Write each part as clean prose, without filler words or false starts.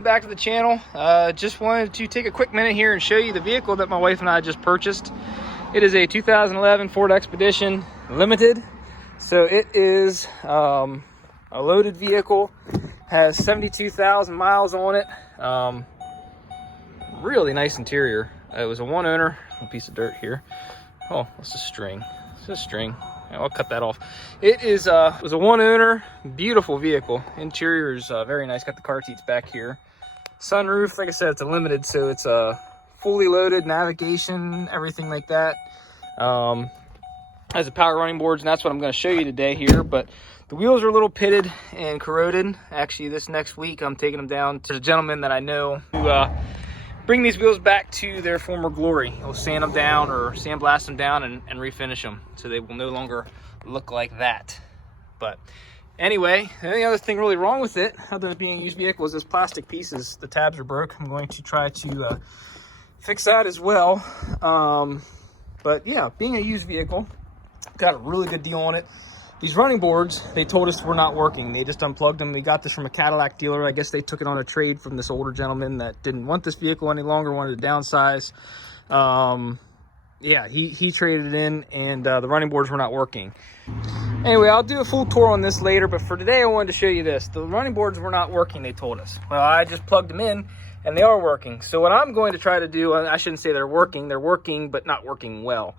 welcome back to the channel. Just wanted to take a quick minute here and show you the vehicle that my wife and I just purchased. It is a 2011 Ford Expedition Limited. So it is a loaded vehicle, has 72,000 miles on it. Really nice interior. It was a one owner. A piece of dirt here. Oh, that's a string. It's a string. I'll cut that off. It was a one owner, beautiful vehicle. Interior is very nice. Got the car seats back here. Sunroof, like I said, it's a limited, so it's fully loaded, navigation, everything like that. Has the power running boards, and that's what I'm going to show you today here. But the wheels are a little pitted and corroded. Actually, this next week, I'm taking them down to a gentleman that I know who bring these wheels back to their former glory. He'll sand them down or sandblast them down and refinish them so they will no longer look like that. But anyway, the only other thing really wrong with it, other than being a used vehicle, is this plastic pieces. The tabs are broke. I'm going to try to fix that as well. But yeah, being a used vehicle, got a really good deal on it. These running boards, they told us were not working. They just unplugged them. We got this from a Cadillac dealer. I guess they took it on a trade from this older gentleman that didn't want this vehicle any longer, wanted to downsize. Yeah, he traded it in, and the running boards were not working. Anyway, I'll do a full tour on this later, but for today I wanted to show you this. The running boards were not working, they told us. Well, I just plugged them in, and they are working. So what I'm going to try to do, I shouldn't say they're working, but not working well.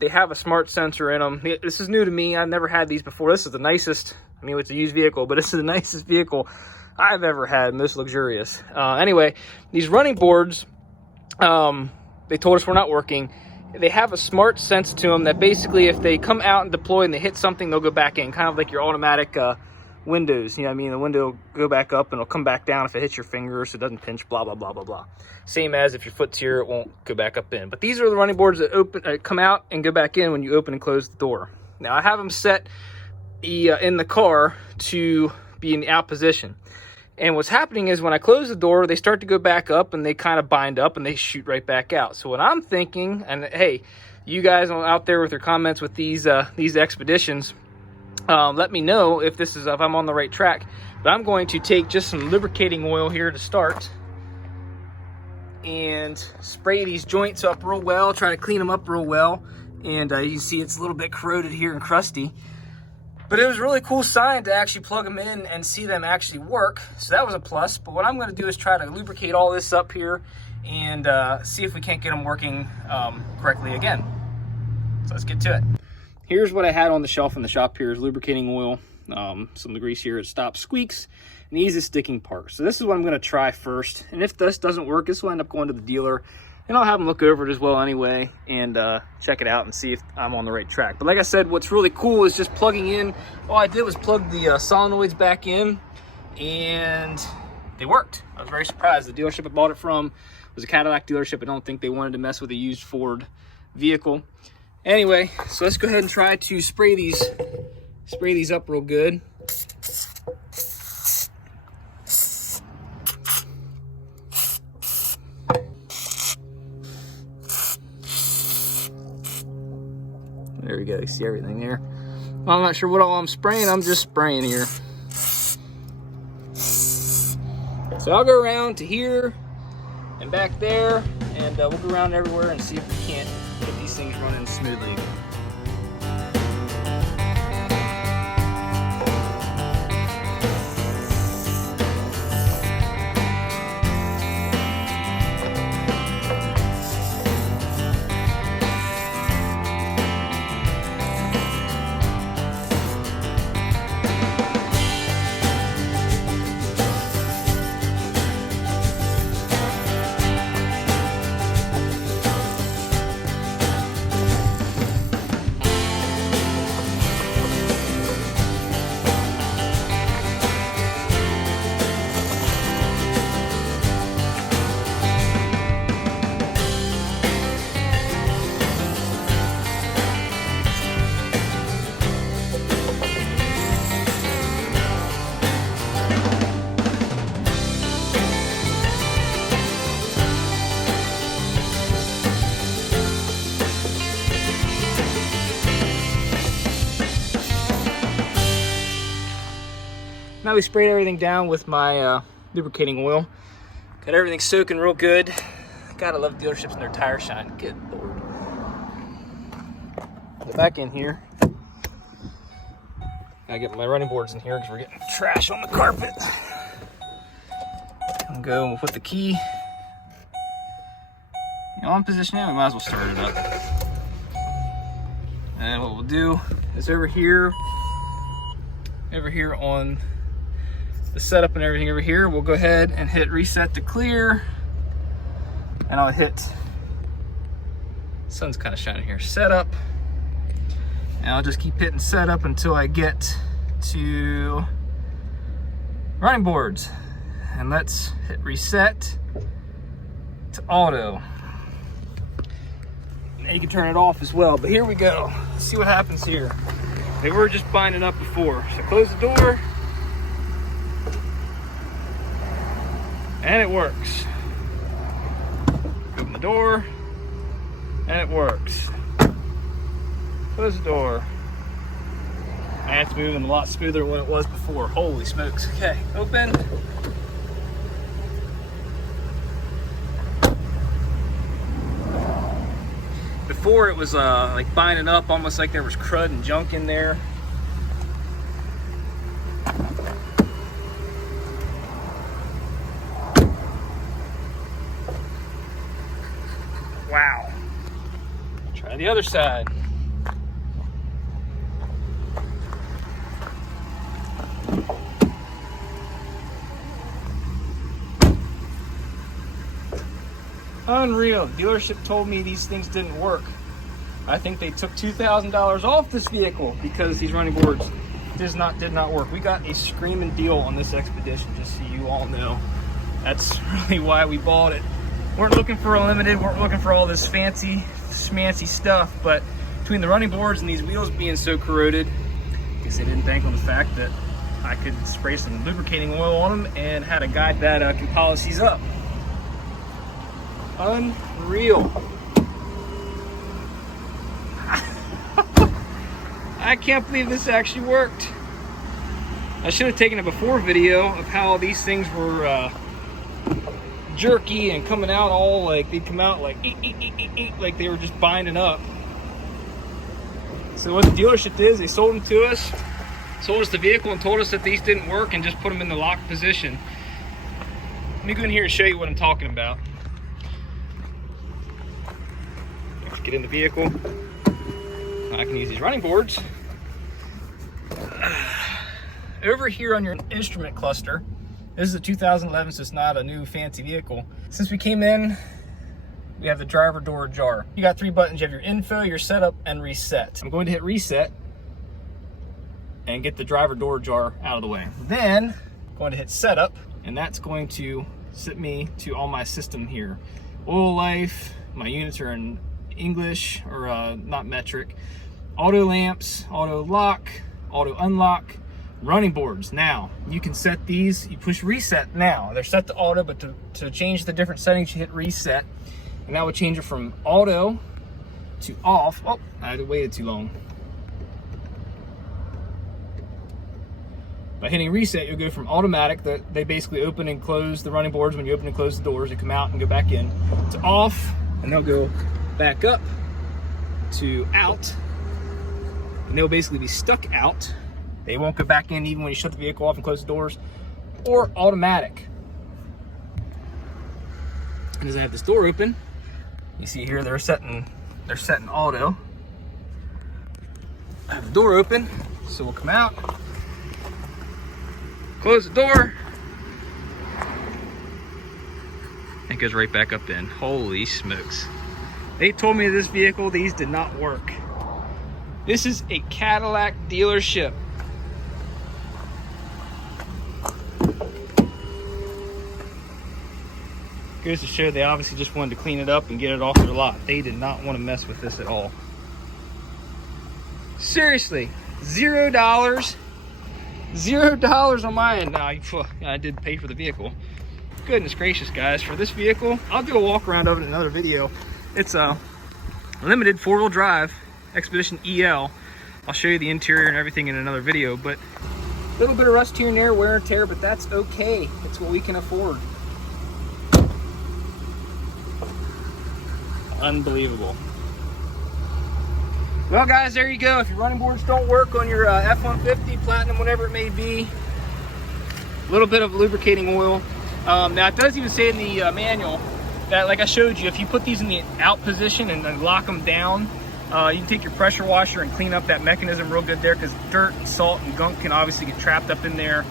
They have a smart sensor in them. This is new to me. I've never had these before. This is the nicest, I mean, it's a used vehicle, but this is the nicest vehicle I've ever had, most luxurious. Anyway, these running boards, they told us were not working. They have a smart sense to them that basically if they come out and deploy and they hit something, they'll go back in, kind of like your automatic windows. You know what I mean? The window will go back up and it'll come back down if it hits your finger so it doesn't pinch, blah, blah, blah, blah, blah. Same as if your foot's here, it won't go back up in. But these are the running boards that come out and go back in when you open and close the door. Now, I have them set in the car to be in the out position. And what's happening is when I close the door, they start to go back up and they kind of bind up and they shoot right back out. So what I'm thinking, and hey, you guys out there with your comments with these Expeditions, let me know if I'm on the right track. But I'm going to take just some lubricating oil here to start and spray these joints up real well, try to clean them up real well. And you see it's a little bit corroded here and crusty. But it was a really cool sign to actually plug them in and see them actually work. So that was a plus. But what I'm going to do is try to lubricate all this up here and see if we can't get them working correctly again. So let's get to it. Here's what I had on the shelf in the shop here is lubricating oil, some of the grease here. It stops squeaks, and these is sticking part. So this is what I'm going to try first. And if this doesn't work, this will end up going to the dealer. And I'll have them look over it as well anyway and check it out and see if I'm on the right track. But like I said, what's really cool is just plugging in. All I did was plug the solenoids back in, and they worked. I was very surprised. The dealership I bought it from was a Cadillac dealership. I don't think they wanted to mess with a used Ford vehicle. Anyway, so let's go ahead and try to spray these up real good. There we go, you see everything there. Well, I'm not sure what all I'm spraying, I'm just spraying here. So I'll go around to here and back there, and we'll go around everywhere and see if we can't get these things running smoothly. Now we sprayed everything down with my lubricating oil. Got everything soaking real good. Gotta love dealerships and their tires shine. Good Lord. Get back in here. Gotta get my running boards in here because we're getting trash on the carpet. I'm go and we'll put the key on position in. We might as well start it up. And what we'll do is over here on the setup and everything over here, we'll go ahead and hit reset to clear. And I'll hit, sun's kind of shining here, setup. And I'll just keep hitting setup until I get to running boards. And let's hit reset to auto. Now you can turn it off as well, but here we go. Let's see what happens here. They were just binding up before. So close the door. And it works. Open the door. And it works. Close the door. And it's moving a lot smoother than it was before. Holy smokes. Okay, open. Before it was like binding up, almost like there was crud and junk in there. Wow. Try the other side. Unreal. Dealership told me these things didn't work. I think they took $2,000 off this vehicle because these running boards did not work. We got a screaming deal on this Expedition, just so you all know. That's really why we bought it. Weren't looking for a limited, weren't looking for all this fancy, schmancy stuff, but between the running boards and these wheels being so corroded, I guess they didn't bank on the fact that I could spray some lubricating oil on them and had a guide that can polish these up. Unreal. I can't believe this actually worked. I should have taken a before video of how these things were jerky and coming out all like, they'd come out like like they were just binding up. So what the dealership did is they sold them to us, sold us the vehicle and told us that these didn't work and just put them in the locked position. Let me go in here and show you what I'm talking about. Let's get in the vehicle. I can use these running boards. Over here on your instrument cluster, this is a 2011, so it's not a new fancy vehicle. Since we came in, we have the driver door ajar. You got 3 buttons. You have your info, your setup, and reset. I'm going to hit reset and get the driver door ajar out of the way. Then I'm going to hit setup, and that's going to set me to all my system here. Oil life, my units are in English or not metric. Auto lamps, auto lock, auto unlock, running boards. Now you can set these, you push reset now. They're set to auto, but to change the different settings, you hit reset. And that would change it from auto to off. Oh, I waited too long. By hitting reset, you'll go from automatic, that they basically open and close the running boards when you open and close the doors. They come out and go back in, to off, and they'll go back up to out. And they'll basically be stuck out. They won't go back in even when you shut the vehicle off and close the doors. Or automatic. And as I have this door open, you see here they're setting auto. I have the door open, so we'll come out, close the door, and it goes right back up in. Holy smokes. They told me this vehicle, these did not work. This is a Cadillac dealership. Goes to show they obviously just wanted to clean it up and get it off their lot. They did not want to mess with this at all. Seriously, $0. $0 on my end. Now, I did pay for the vehicle. Goodness gracious, guys. For this vehicle, I'll do a walk around of it in another video. It's a limited 4-wheel drive Expedition EL. I'll show you the interior and everything in another video, but little bit of rust here and there, wear and tear, but that's okay. It's what we can afford. Unbelievable. Well guys, there you go. If your running boards don't work on your F150, Platinum, whatever it may be, a little bit of lubricating oil. Now it does even say in the manual that, like I showed you, if you put these in the out position and then lock them down, you can take your pressure washer and clean up that mechanism real good there, because dirt, salt, and gunk can obviously get trapped up in there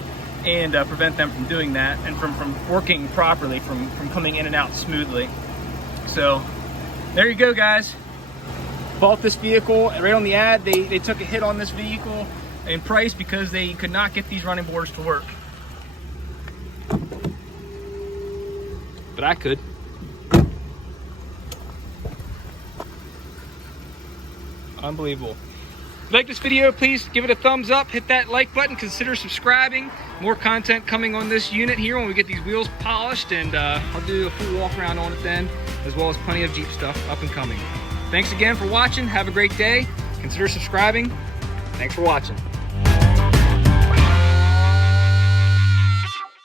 and prevent them from doing that and from working properly, from coming in and out smoothly. So there you go, guys. Bought this vehicle right on the ad. They took a hit on this vehicle in price because they could not get these running boards to work. But I could. Unbelievable. If you like this video, please give it a thumbs up, hit that like button, consider subscribing. More content coming on this unit here when we get these wheels polished, and I'll do a full walk around on it then, as well as plenty of Jeep stuff up and coming. Thanks again for watching. Have a great day. Consider subscribing. Thanks for watching.